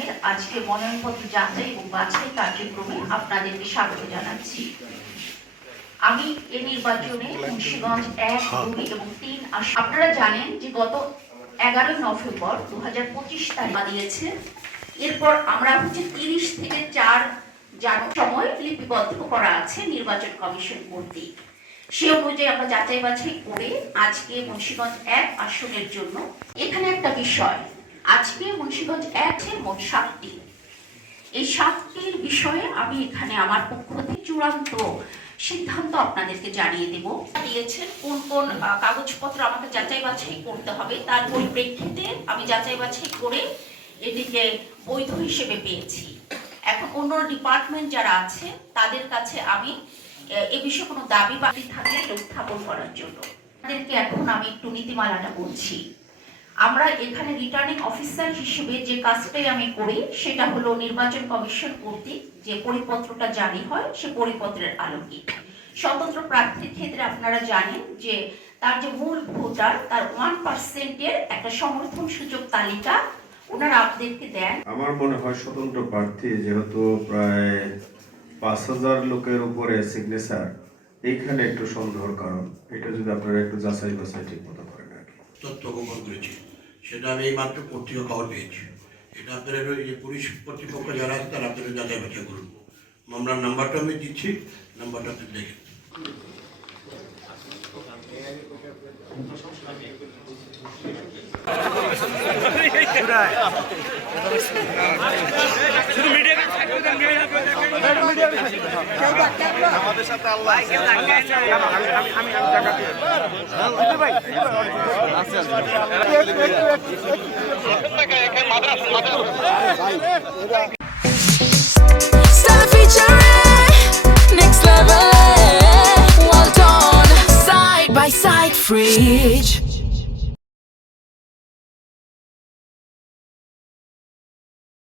নির্বাচনের আজকে মনোনয়নপত্র যাচাই এবং বাছাই কার্যক্রমে আপনাদেরকে স্বাগত জানাচ্ছি। আমি এই নির্বাচনে মুন্সিগঞ্জ 1, 2 এবং 3 আপনারা জানেন যে গত 11 নভেম্বর 2025 তারিখ দিয়েছে। এরপর আমরা 30 থেকে 4 জানুয়ারি সময় লিপিবদ্ধ করা আছে নির্বাচন কমিশন কর্তৃক। সে অনুযায়ী আমরা যাচাই বাছাই করে আজকে মুন্সিগঞ্জ 1 আসনের জন্য এখানে একটা বিষয়, আজকে মুন্সিগঞ্জ 1-এর মোট 7টি। এই 7টির বিষয়ে আমি এখানে আমার পক্ষ থেকে চূড়ান্ত সিদ্ধান্ত আপনাদেরকে জানিয়ে দেব। দিয়েছেন কোন কোন কাগজপত্র আমাকে যাচাই বাছাই করতে হবে, তার পরিপ্রেক্ষিতে আমি যাচাই বাছাই করে এটিকে বৈধ হিসেবে পেয়েছি। এখন অন্য ডিপার্টমেন্ট যারা আছে তাদের কাছে আমি এ বিষয়ে কোনো দাবি বাকি থাকলে উত্থাপন করার জন্য তাদেরকে এখন আমি একটু নীতিমালাটা বলছি। আমরা এখানে রিটার্নিং অফিসার হিসেবে যে কাজটাই আমি করি সেটা হলো নির্বাচন কমিশন কর্তৃক যে পরিপত্রটা জারি হয় সে পরিপত্রের আলোকে স্বতন্ত্র প্রার্থীর ক্ষেত্রে আপনারা জানেন যে তার যে মূল ভোটার তার 1%-এর একটা সমর্থন সূচক তালিকা ওনারা আপনাদেরকে দেন। আমার মনে হয় স্বতন্ত্র প্রার্থী যেহেতু প্রায় 5,000 লোকের উপরে সিগনেচার, এইখানে একটু সন্দেহের কারণ। এটা যদি আপনারা একটু যাচাই বাছাই ঠিক মতো করেন আর কি। তথ্য গোপন করেছি সেটা আমি এই মাত্র পত্রিকা খবর পেয়েছি। এটা আপনারা যে পুলিশ কর্তৃপক্ষ যারা আছে তারা আপনারা যাচাই বাছাই করুন। মামলার নাম্বারটা আমি দিচ্ছি, নাম্বারটা আপনি দেখেন। আমাদের সাথে আল্লাহ আমি টাকা দিয়ে ভাই Start featuring next level, well done, side by side fridge.